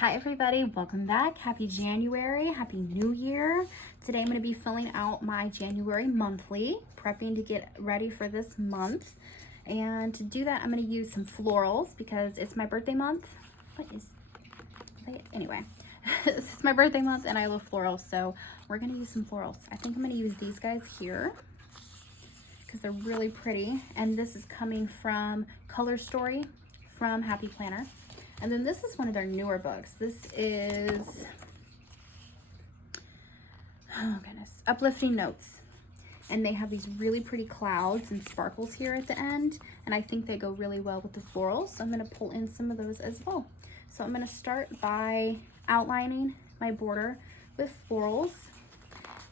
Hi everybody, welcome back. Happy January, happy new year. Today I'm going to be filling out my January monthly, prepping to get ready for this month. And to do that, I'm going to use some florals because it's my birthday month. Anyway, it's my birthday month and I love florals, so we're going to use some florals. I think I'm going to use these guys here because they're really pretty. And this is coming from Color Story from Happy Planner. And then this is one of their newer books. This is, oh goodness, Uplifting Notes. And they have these really pretty clouds and sparkles here at the end. And I think they go really well with the florals. So I'm gonna pull in some of those as well. So I'm gonna start by outlining my border with florals.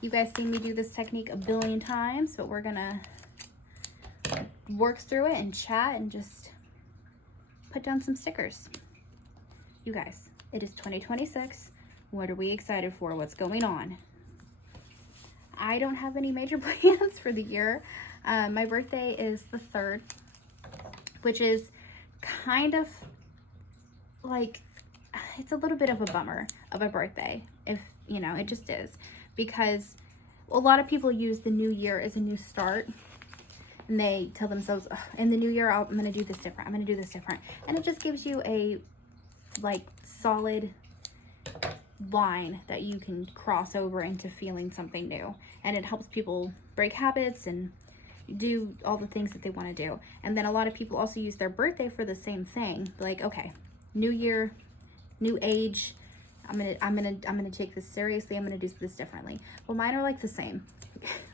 You guys seen me do this technique a billion times, but we're gonna work through it and chat and just put down some stickers. You guys, it is 2026. What are we excited for? What's going on? I don't have any major plans for the year. My birthday is the 3rd, which is kind of like, it's a little bit of a bummer of a birthday. If, you know, it just is. Because a lot of people use the new year as a new start. And they tell themselves, in the new year, I'm going to do this different. I'm going to do this different. And it just gives you a like solid line that you can cross over into feeling something new, and it helps people break habits and do all the things that they want to do. And then a lot of people also use their birthday for the same thing, like, okay, new year, new age, I'm gonna take this seriously, I'm gonna do this differently. Well, mine are like the same.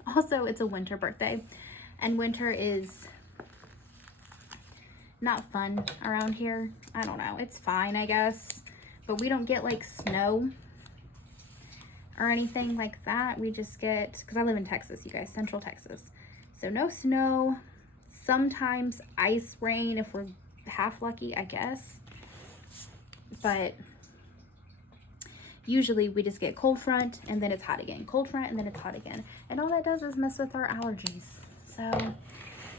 Also, it's a winter birthday, and winter is not fun around here. I don't know, it's fine, I guess, but we don't get like snow or anything like that. We just get, because I live in Texas, you guys, Central Texas, so no snow, sometimes ice rain if we're half lucky, I guess, but usually we just get cold front and then it's hot again, cold front and then it's hot again, and all that does is mess with our allergies. So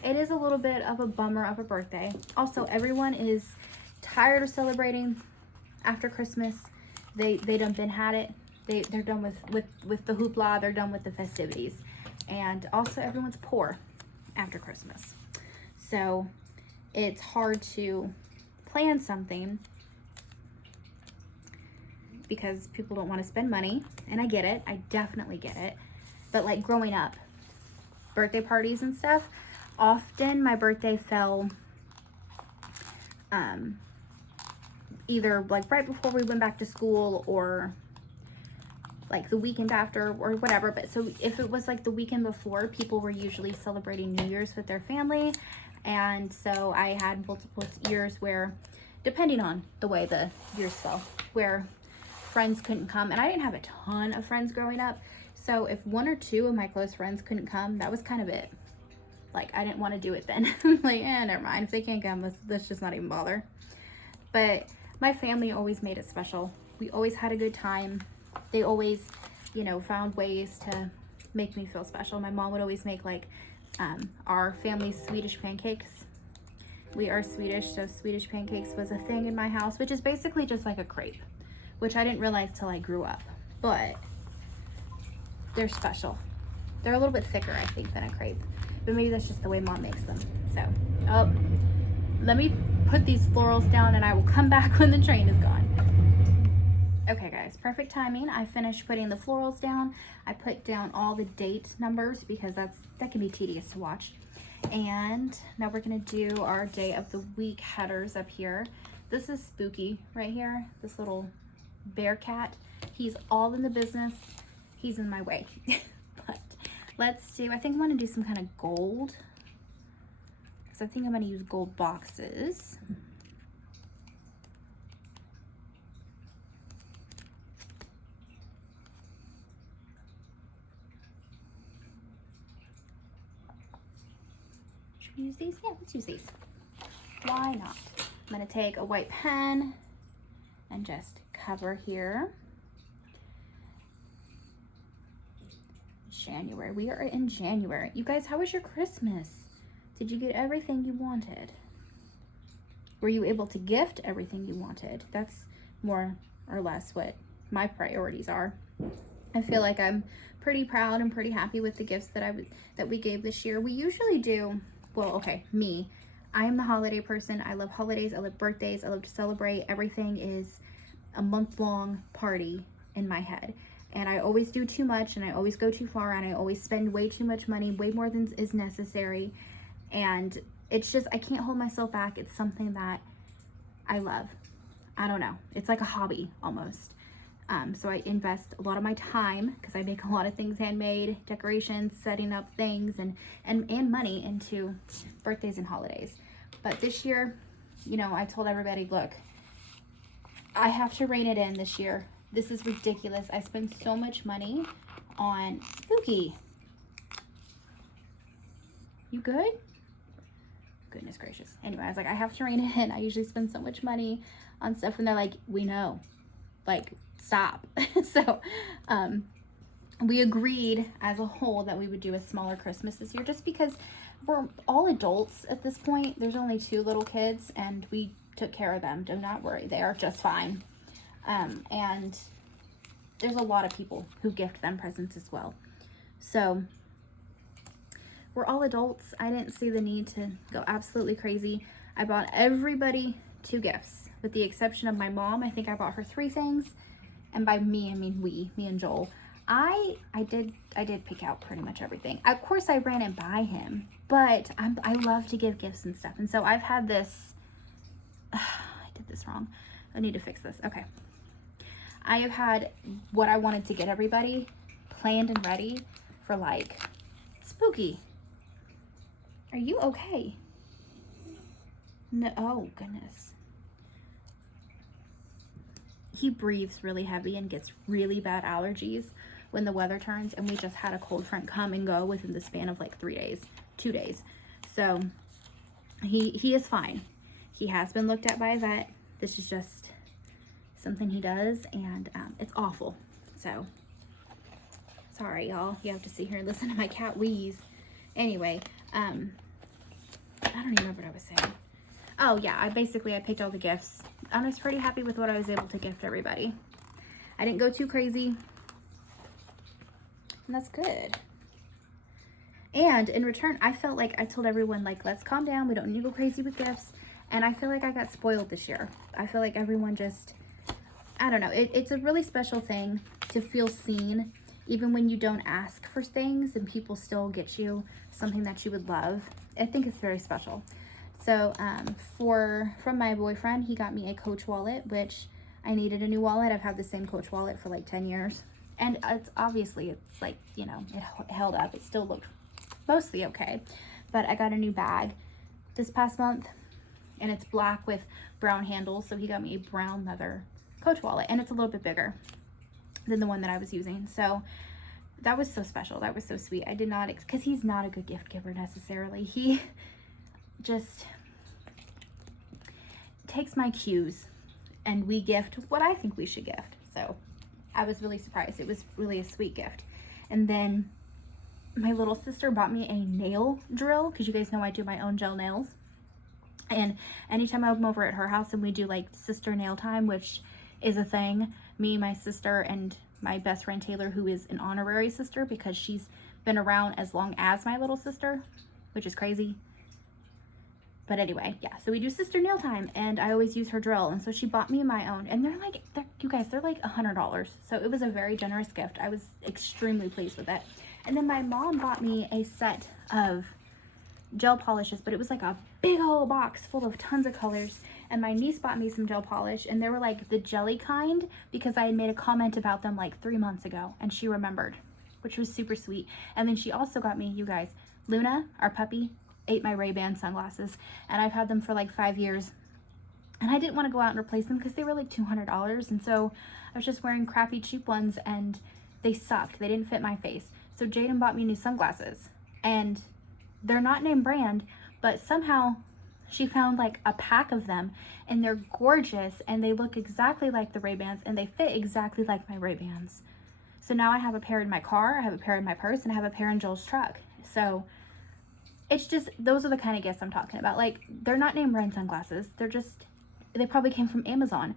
it is a little bit of a bummer of a birthday. Also, everyone is tired of celebrating after Christmas. They done been had it. They're done with the hoopla. They're done with the festivities. And also, everyone's poor after Christmas. So it's hard to plan something because people don't want to spend money. And I get it. I definitely get it. But like growing up, birthday parties and stuff, often my birthday fell either like right before we went back to school or like the weekend after or whatever. But so if it was like the weekend before, people were usually celebrating New Year's with their family. And so I had multiple years where, depending on the way the years fell, where friends couldn't come. And I didn't have a ton of friends growing up. So if one or two of my close friends couldn't come, that was kind of it. Like, I didn't want to do it then. Like, never mind. If they can't come, let's just not even bother. But my family always made it special. We always had a good time. They always, you know, found ways to make me feel special. My mom would always make, like, our family's Swedish pancakes. We are Swedish, so Swedish pancakes was a thing in my house, which is basically just like a crepe, which I didn't realize till I grew up. But they're special. They're a little bit thicker, I think, than a crepe. But maybe that's just the way mom makes them. So, let me put these florals down and I will come back when the train is gone. Okay guys, perfect timing. I finished putting the florals down. I put down all the date numbers because that can be tedious to watch. And now we're gonna do our day of the week headers up here. This is Spooky right here, this little bear cat. He's all in the business. He's in my way. Let's do, I think I'm going to do some kind of gold, because I think I'm going to use gold boxes. Should we use these? Yeah, let's use these. Why not? I'm going to take a white pen and just cover here. January. We are in January. You guys, how was your Christmas? Did you get everything you wanted? Were you able to gift everything you wanted? That's more or less what my priorities are. I feel like I'm pretty proud and pretty happy with the gifts that we gave this year. We usually do, well, okay, me. I'm the holiday person. I love holidays. I love birthdays. I love to celebrate. Everything is a month-long party in my head. And I always do too much, and I always go too far, and I always spend way too much money, way more than is necessary. And it's just, I can't hold myself back. It's something that I love. I don't know. It's like a hobby almost. So I invest a lot of my time, because I make a lot of things handmade, decorations, setting up things, and money into birthdays and holidays. But this year, you know, I told everybody, look, I have to rein it in this year. This is ridiculous. I spend so much money on Spooky. You good? Goodness gracious. Anyway, I was like, I have to rein it in. I usually spend so much money on stuff, and they're like, we know. Like, stop. So we agreed as a whole that we would do a smaller Christmas this year, just because we're all adults at this point. There's only 2 little kids, and we took care of them. Do not worry, they are just fine. And there's a lot of people who gift them presents as well. So we're all adults. I didn't see the need to go absolutely crazy. I bought everybody 2 gifts, with the exception of my mom. I think I bought her 3 things. And by me, I mean me and Joel. I did pick out pretty much everything. Of course, I ran it by him, but I love to give gifts and stuff. And so I've had this, I did this wrong. I need to fix this. Okay. I have had what I wanted to get everybody planned and ready for, like, Spooky. Are you okay? No, oh goodness. He breathes really heavy and gets really bad allergies when the weather turns, and we just had a cold front come and go within the span of like 2 days. So he is fine. He has been looked at by a vet. This is just something he does, and it's awful. So sorry, y'all. You have to sit here and listen to my cat wheeze. Anyway, I don't even remember what I was saying. Oh yeah, I picked all the gifts. I was pretty happy with what I was able to gift everybody. I didn't go too crazy, and that's good. And in return, I felt like I told everyone, like, let's calm down. We don't need to go crazy with gifts. And I feel like I got spoiled this year. I feel like everyone just, I don't know. It's a really special thing to feel seen, even when you don't ask for things and people still get you something that you would love. I think it's very special. So from my boyfriend, he got me a Coach wallet, which I needed a new wallet. I've had the same Coach wallet for like 10 years. And it's like, you know, it held up. It still looked mostly okay. But I got a new bag this past month, and it's black with brown handles. So he got me a brown leather Coach wallet, and it's a little bit bigger than the one that I was using. So that was so special. That was so sweet. I did not, because he's not a good gift giver necessarily. He just takes my cues, and we gift what I think we should gift. So I was really surprised. It was really a sweet gift. And then my little sister bought me a nail drill, because you guys know I do my own gel nails. And anytime I'm over at her house and we do like sister nail time, which is a thing, me, my sister, and my best friend Taylor, who is an honorary sister because she's been around as long as my little sister, which is crazy. But anyway, yeah, so we do sister nail time, and I always use her drill. And so she bought me my own, and you guys, they're like $100. So it was a very generous gift. I was extremely pleased with it. And then my mom bought me a set of gel polishes, but it was like a big old box full of tons of colors. And my niece bought me some gel polish, and they were like the jelly kind, because I had made a comment about them like 3 months ago, and she remembered, which was super sweet. And then she also got me, you guys, Luna, our puppy, ate my Ray-Ban sunglasses, and I've had them for like 5 years, and I didn't want to go out and replace them because they were like $200, and so I was just wearing crappy cheap ones, and they sucked. They didn't fit my face. So Jaden bought me new sunglasses, and they're not name brand, but somehow she found like a pack of them, and they're gorgeous, and they look exactly like the Ray-Bans, and they fit exactly like my Ray-Bans. So now I have a pair in my car, I have a pair in my purse, and I have a pair in Joel's truck. So it's just, those are the kind of gifts I'm talking about. Like, they're not name brand sunglasses. They probably came from Amazon,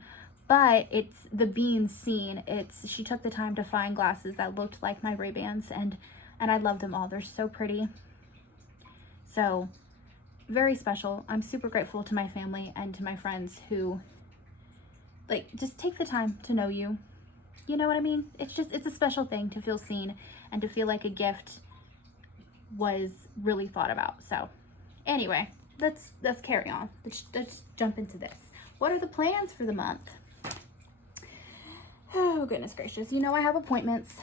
but it's the being seen. She took the time to find glasses that looked like my Ray-Bans, and I love them all. They're so pretty. So very special. I'm super grateful to my family and to my friends who like just take the time to know you. You know what I mean? It's a special thing to feel seen and to feel like a gift was really thought about. So anyway, let's carry on. Let's jump into this. What are the plans for the month? Oh, goodness gracious. You know, I have appointments,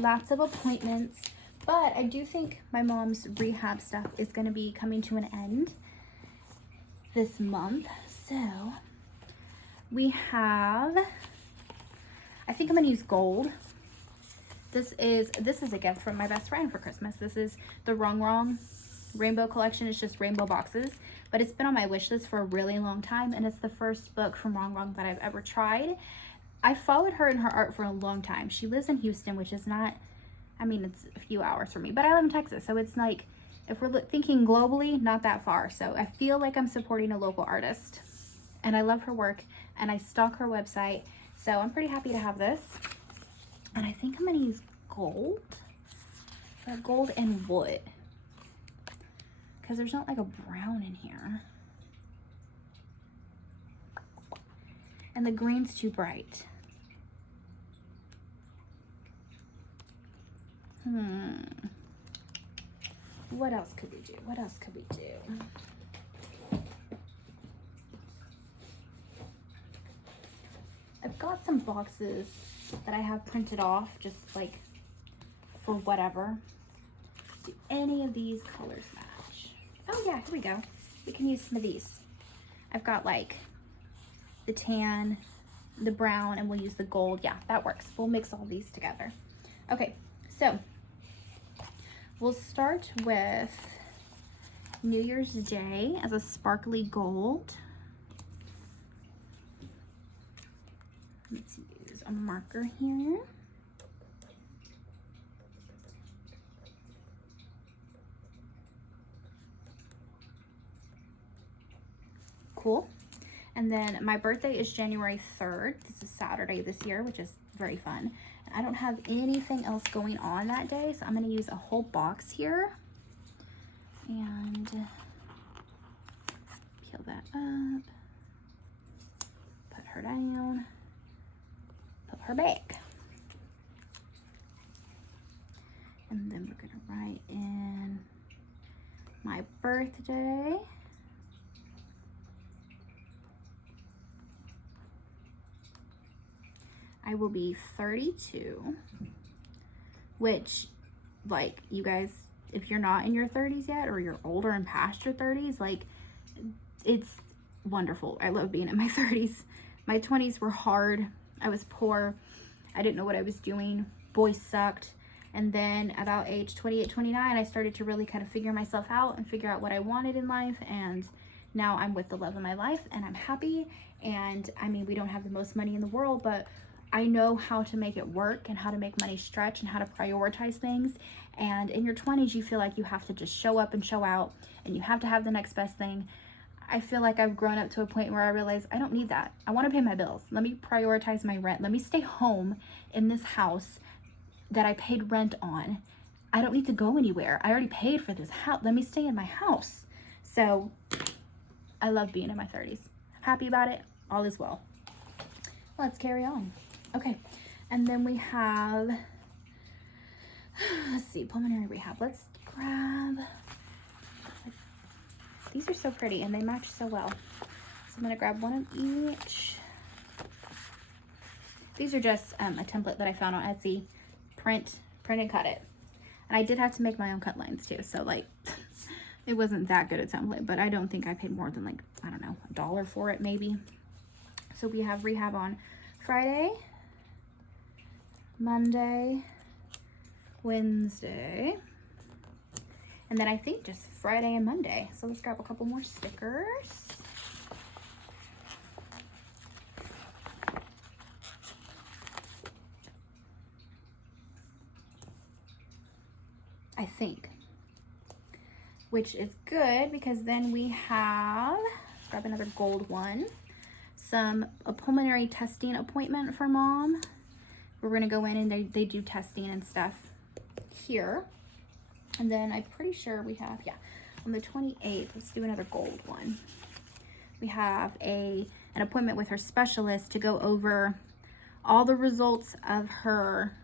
lots of appointments, but I do think my mom's rehab stuff is going to be coming to an end this month. So we have, I think I'm going to use gold. This is a gift from my best friend for Christmas. This is the Wrong Wrong rainbow collection. It's just rainbow boxes, but it's been on my wish list for a really long time, and it's the first book from Wrong Wrong that I've ever tried. I followed her and her art for a long time. She lives in Houston, which is not, I mean, it's a few hours from me, but I live in Texas, so it's like, if we're thinking globally, not that far. So I feel like I'm supporting a local artist, and I love her work, and I stalk her website, so I'm pretty happy to have this. And I think I'm going to use gold, or gold and wood, because there's not like a brown in here. And the green's too bright. What else could we do? What else could we do? I've got some boxes that I have printed off just like for whatever. Do any of these colors match? Oh yeah, here we go. We can use some of these. I've got like the tan, the brown, and we'll use the gold. Yeah, that works. We'll mix all these together. Okay, so we'll start with New Year's Day as a sparkly gold. Let's use a marker here. Cool. And then my birthday is January 3rd. This is Saturday this year, which is very fun. And I don't have anything else going on that day, so I'm going to use a whole box here. And peel that up. Put her down. Put her back. And then we're going to write in my birthday. I will be 32, which, like, you guys, if you're not in your 30s yet, or you're older and past your 30s, like, it's wonderful. I love being in my 30s. My 20s were hard. I was poor. I didn't know what I was doing. Boys sucked. And then about age 28, 29, I started to really kind of figure myself out and figure out what I wanted in life. And now I'm with the love of my life, and I'm happy. And I mean, we don't have the most money in the world, but I know how to make it work and how to make money stretch and how to prioritize things. And in your 20s, you feel like you have to just show up and show out, and you have to have the next best thing. I feel like I've grown up to a point where I realize I don't need that. I want to pay my bills. Let me prioritize my rent. Let me stay home in this house that I paid rent on. I don't need to go anywhere. I already paid for this house. Let me stay in my house. So I love being in my 30s. Happy about it. All is well. Let's carry on. Okay, and then we have, let's see, pulmonary rehab. Let's grab, these are so pretty and they match so well. So I'm gonna grab one of each. These are just a template that I found on Etsy. Print and cut it. And I did have to make my own cut lines too, so like, it wasn't that good a template, but I don't think I paid more than like, I don't know, $1 for it maybe. So we have rehab on Friday, Monday, Wednesday, and then I think just Friday and Monday. So let's grab a couple more stickers. I think, which is good because then we have, let's grab another gold one. a pulmonary testing appointment for mom. We're gonna go in and they do testing and stuff here. And then I'm pretty sure we have, yeah, on the 28th, let's do another gold one. We have an appointment with her specialist to go over all the results of her,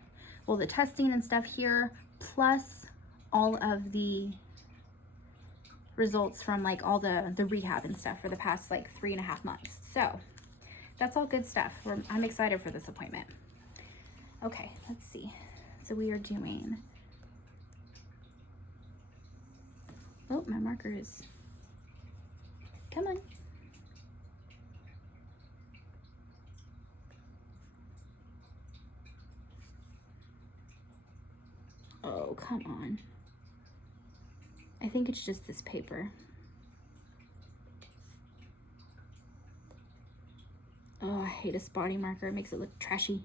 well, the testing and stuff here, plus all of the results from like all the rehab and stuff for the past like 3.5 months. So that's all good stuff. I'm excited for this appointment. Okay, let's see. So we are doing, oh, my marker is, come on. Oh, come on. I think it's just this paper. Oh, I hate a spotty marker. It makes it look trashy.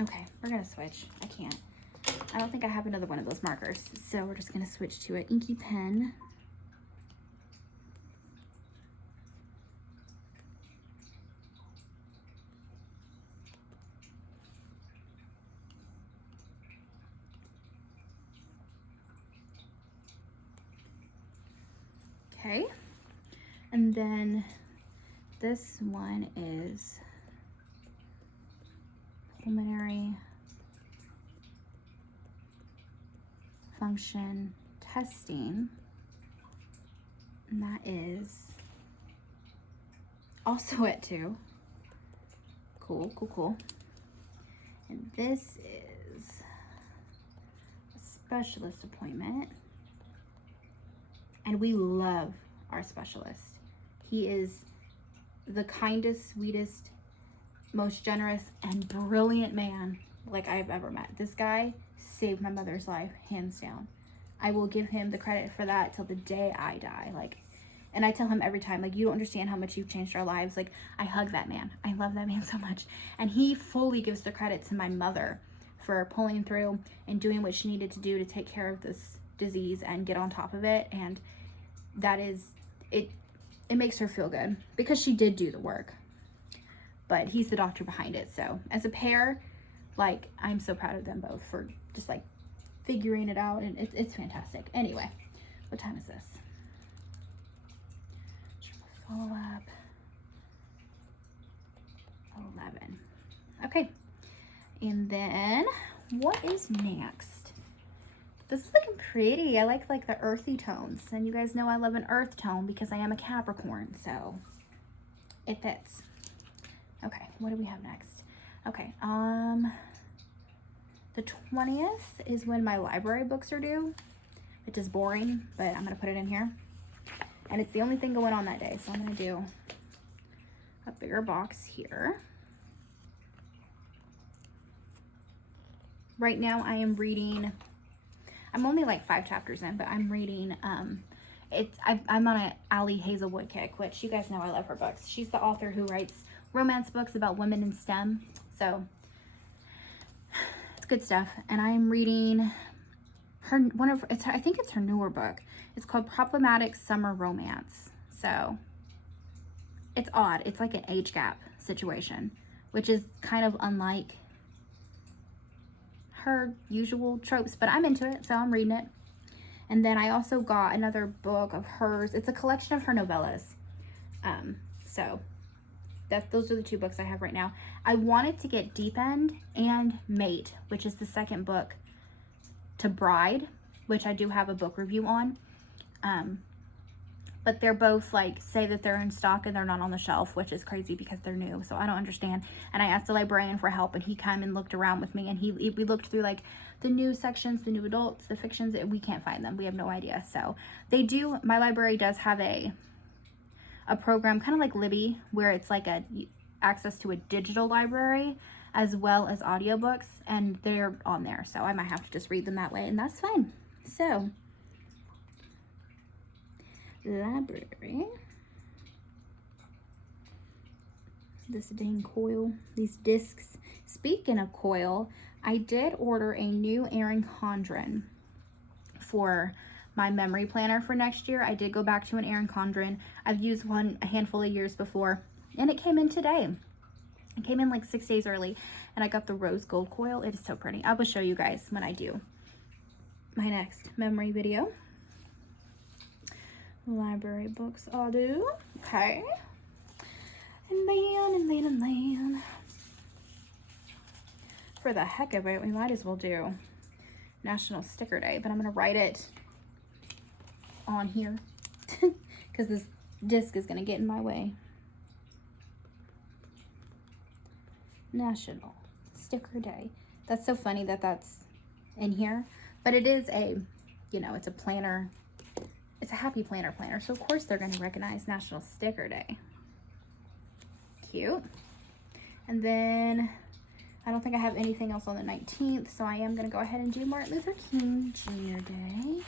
Okay, we're gonna switch. I don't think I have another one of those markers, so we're just gonna switch to an inky pen. Okay, and then this one is pulmonary function testing, and that is also at 2. Cool, cool, cool. And this is a specialist appointment. And we love our specialist. He is the kindest, sweetest, most generous, and brilliant man like I've ever met. This guy saved my mother's life, hands down. I will give him the credit for that till the day I die. Like, and I tell him every time, like, you don't understand how much you've changed our lives. Like, I hug that man. I love that man so much. And he fully gives the credit to my mother for pulling through and doing what she needed to do to take care of this disease and get on top of it. And that is, it makes her feel good because she did do the work, but he's the doctor behind it. So as a pair, like, I'm so proud of them both for just like figuring it out, and it's fantastic. Anyway, what time is this? Follow up 11. Okay, and then what is next? This is looking pretty. I like the earthy tones, and you guys know I love an earth tone because I am a Capricorn, so it fits. Okay, what do we have next? Okay, the 20th is when my library books are due. It's just boring, but I'm gonna put it in here. And it's the only thing going on that day, so I'm gonna do a bigger box here. Right now I am reading, I'm only like 5 chapters in, but I'm reading, I'm on a Allie Hazelwood kick, which you guys know I love her books. She's the author who writes romance books about women in STEM, so it's good stuff. And I am reading her, I think it's her newer book. It's called Problematic Summer Romance. So it's odd. It's like an age gap situation, which is kind of unlike her usual tropes, but I'm into it, so I'm reading it. And then I also got another book of hers. It's a collection of her novellas. So those are the 2 books I have right now. I wanted to get Deep End and Mate, which is the second book to Bride, which I do have a book review on. But they're both like, say that they're in stock and they're not on the shelf, which is crazy because they're new, so I don't understand. And I asked the librarian for help, and he came and looked around with me, and we looked through like the new sections, the new adults, the fictions, and we can't find them. We have no idea. So they do, my library does have a program kind of like Libby, where it's like access to a digital library as well as audiobooks, and they're on there, so I might have to just read them that way, and that's fine. So library, this dang coil, these discs. Speaking of coil, I did order a new Erin Condren for my memory planner for next year. I did go back to an Erin Condren. I've used one a handful of years before, and it came in today. It came in like 6 days early, and I got the rose gold coil. It is so pretty. I will show you guys when I do my next memory video. Library books I'll do. Okay. And then, for the heck of it, we might as well do National Sticker Day, but I'm going to write it on here because this disc is going to get in my way. National Sticker Day. That's so funny that that's in here, but it is a, you know, it's a planner. It's a happy planner, so of course they're going to recognize National Sticker Day. Cute. And then I don't think I have anything else on the 19th, so I am going to go ahead and do Martin Luther King Jr. Day.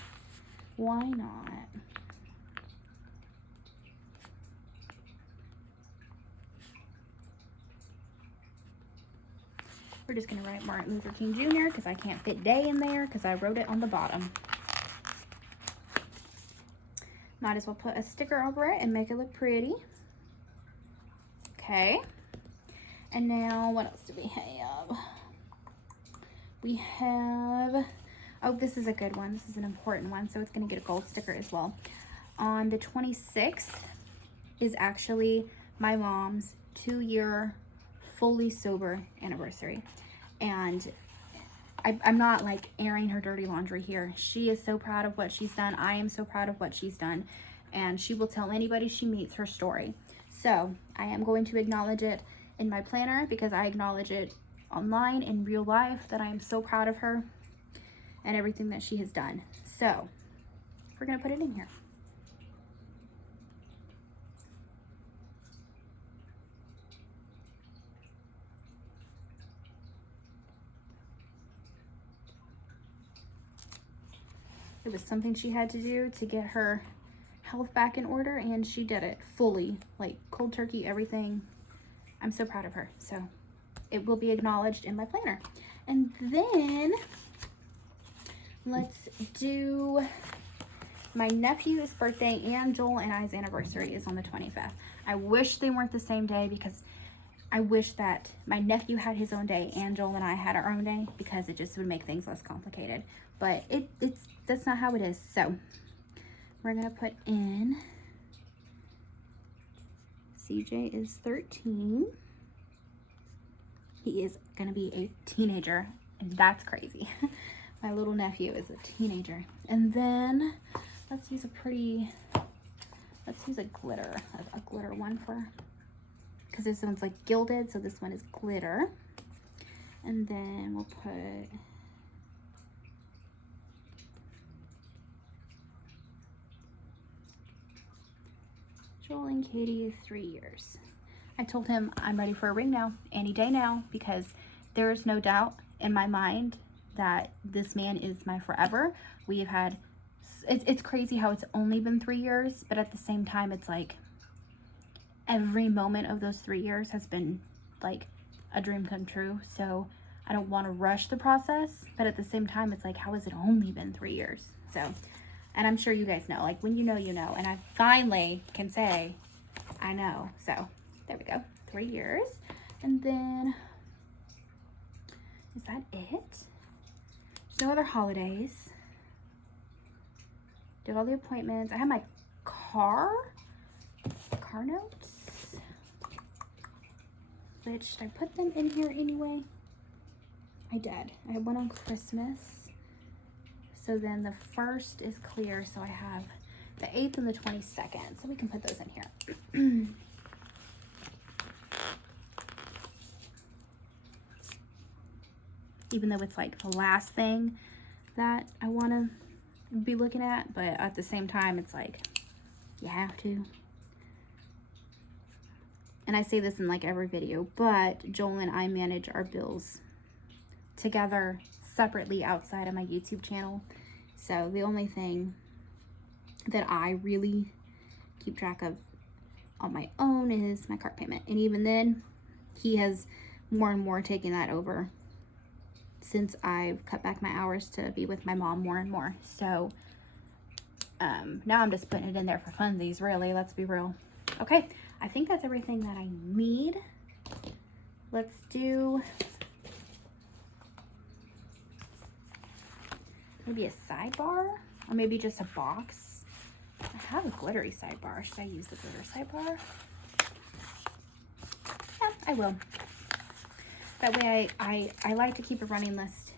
Why not? We're just going to write Martin Luther King Jr. because I can't fit day in there because I wrote it on the bottom. Might as well put a sticker over it and make it look pretty. Okay. And now, what else do we have? We have, oh, this is a good one. This is an important one, so it's going to get a gold sticker as well. On the 26th is actually my mom's 2-year fully sober anniversary. And I'm not like airing her dirty laundry here. She is so proud of what she's done. I am so proud of what she's done. And she will tell anybody she meets her story. So I am going to acknowledge it in my planner because I acknowledge it online in real life, that I am so proud of her and everything that she has done. So we're going to put it in here. It was something she had to do to get her health back in order, and she did it fully, like cold turkey, everything. I'm so proud of her. So it will be acknowledged in my planner. And then let's do my nephew's birthday, and Joel and I's anniversary is on the 25th. I wish they weren't the same day because I wish that my nephew had his own day and Joel and I had our own day, because it just would make things less complicated. But that's not how it is. So we're gonna put in CJ is 13. He is gonna be a teenager, and that's crazy. My little nephew is a teenager. And then let's use a glitter, a glitter one for, because this one's like gilded, so this one is glitter. And then we'll put Joel and Katie 3 years. I told him I'm ready for a ring now, any day now, because there is no doubt in my mind that this man is my forever. We have had, it's crazy how it's only been 3 years, but at the same time, it's like every moment of those 3 years has been like a dream come true. So I don't want to rush the process, but at the same time, it's like, how has it only been 3 years? So, and I'm sure you guys know, like when you know, and I finally can say, I know. So there we go, 3 years. And then, is that it? There's no other holidays. Did all the appointments. I have my car notes, which I put them in here anyway. I did. I had one on Christmas. So then the 1st is clear, so I have the 8th and the 22nd. So we can put those in here. Even though it's like the last thing that I want to be looking at, but at the same time, it's like, you have to. And I say this in like every video, but Joel and I manage our bills together separately outside of my YouTube channel. So the only thing that I really keep track of on my own is my car payment. And even then, he has more and more taken that over since I've cut back my hours to be with my mom more and more. So now I'm just putting it in there for funsies, really. Let's be real. Okay, I think that's everything that I need. Let's do maybe a sidebar, or maybe just a box. I have a glittery sidebar. Should I use the glitter sidebar? Yeah, I will. That way I like to keep a running list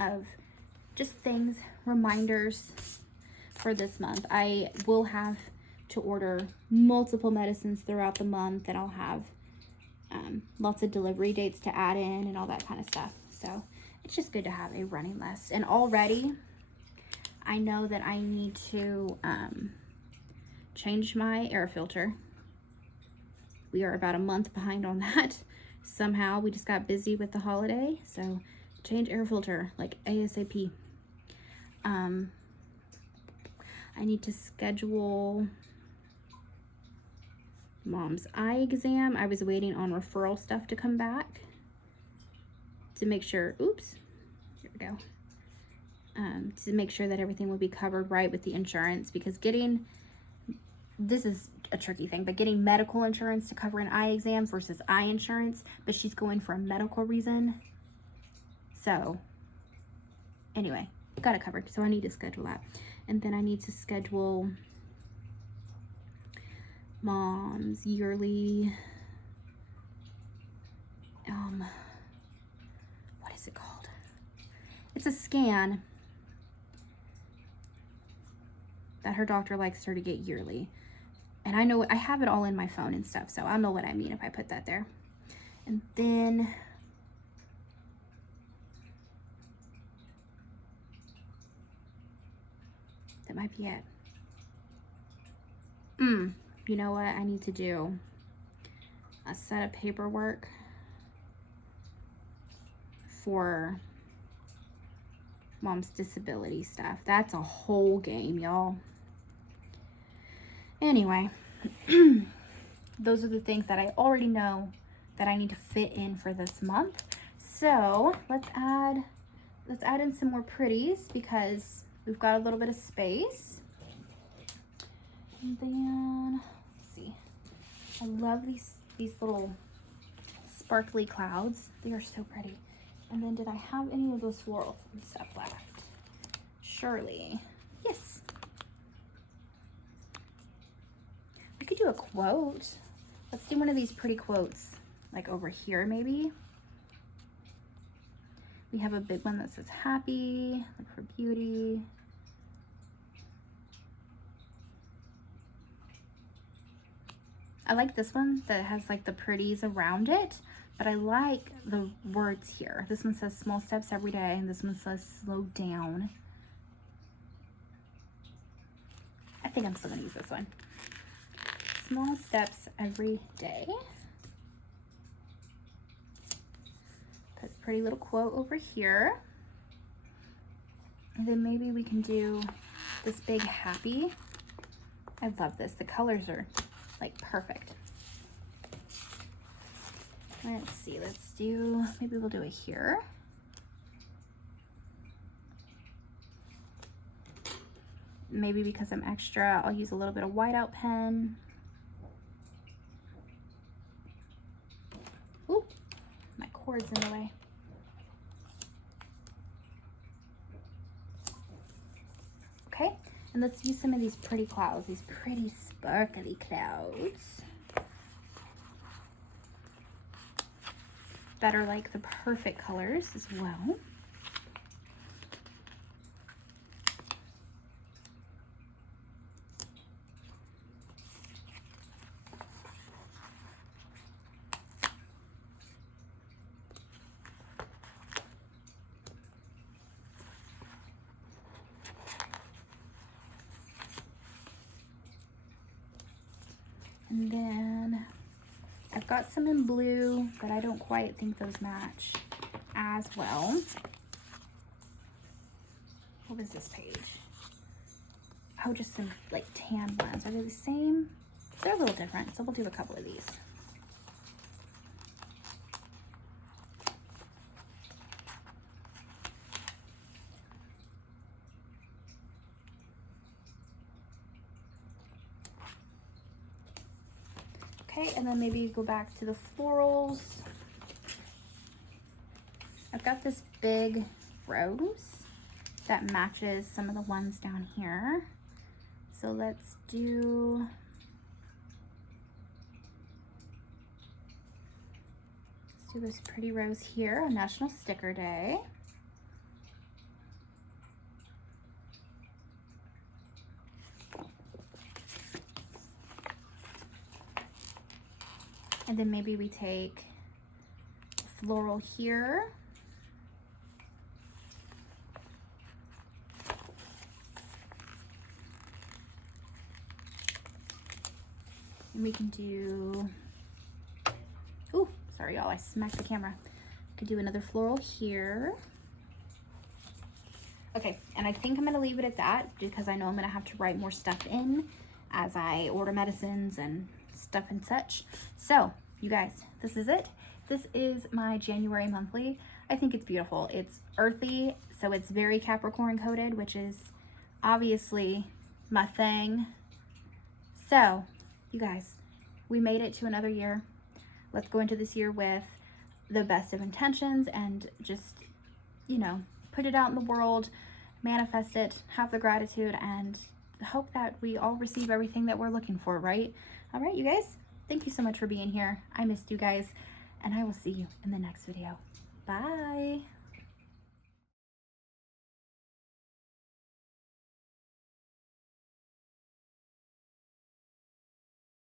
of just things, reminders for this month. I will have to order multiple medicines throughout the month, and I'll have lots of delivery dates to add in and all that kind of stuff. So it's just good to have a running list. And already I know that I need to change my air filter. We are about a month behind on that. Somehow we just got busy with the holiday, so change air filter like ASAP. I need to schedule mom's eye exam. I was waiting on referral stuff to come back to make sure, oops, here we go. To make sure that everything will be covered right with the insurance, because this is a tricky thing, but getting medical insurance to cover an eye exam versus eye insurance, but she's going for a medical reason. So anyway, got it covered. So I need to schedule that. And then I need to schedule mom's yearly, what is it called? It's a scan that her doctor likes her to get yearly. And I know I have it all in my phone and stuff, so I'll know what I mean if I put that there. And then that might be it. You know what? I need to do a set of paperwork for mom's disability stuff. That's a whole game, y'all. Anyway, those are the things that I already know that I need to fit in for this month. So let's add in some more pretties because we've got a little bit of space. And then let's see. I love these little sparkly clouds. They are so pretty. And then did I have any of those floral stuff left? Surely. Yes. We could do a quote. Let's do one of these pretty quotes, like over here maybe. We have a big one that says happy, like for beauty. I like this one that has like the pretties around it, but I like the words here. This one says small steps every day, and this one says slow down. I think I'm still gonna use this one. Small steps every day. Put a pretty little quote over here. And then maybe we can do this big happy. I love this. The colors are like perfect. Let's see, maybe we'll do it here. Maybe because I'm extra, I'll use a little bit of whiteout pen. Ooh, my cord's in the way. Okay, and let's use some of these pretty clouds, these pretty sparkly clouds that are like the perfect colors as well. And then I've got some in blue, but I don't quite think those match as well. What was this page? Oh, just some like tan ones. Are they the same? They're a little different, so we'll do a couple of these. Okay, and then maybe go back to the florals. I've got this big rose that matches some of the ones down here. So let's do this pretty rose here on National Sticker Day. And then maybe we take floral here. And we can do, ooh, sorry y'all, I smacked the camera. Could do another floral here. Okay, and I think I'm gonna leave it at that because I know I'm gonna have to write more stuff in as I order medicines and stuff and such. So you guys, this is it. This is my January monthly. I think it's beautiful. It's earthy, so it's very Capricorn coded, which is obviously my thing. So you guys, we made it to another year. Let's go into this year with the best of intentions and just, you know, put it out in the world, manifest it, have the gratitude, and hope that we all receive everything that we're looking for, right? All right, you guys, thank you so much for being here. I missed you guys, and I will see you in the next video. Bye.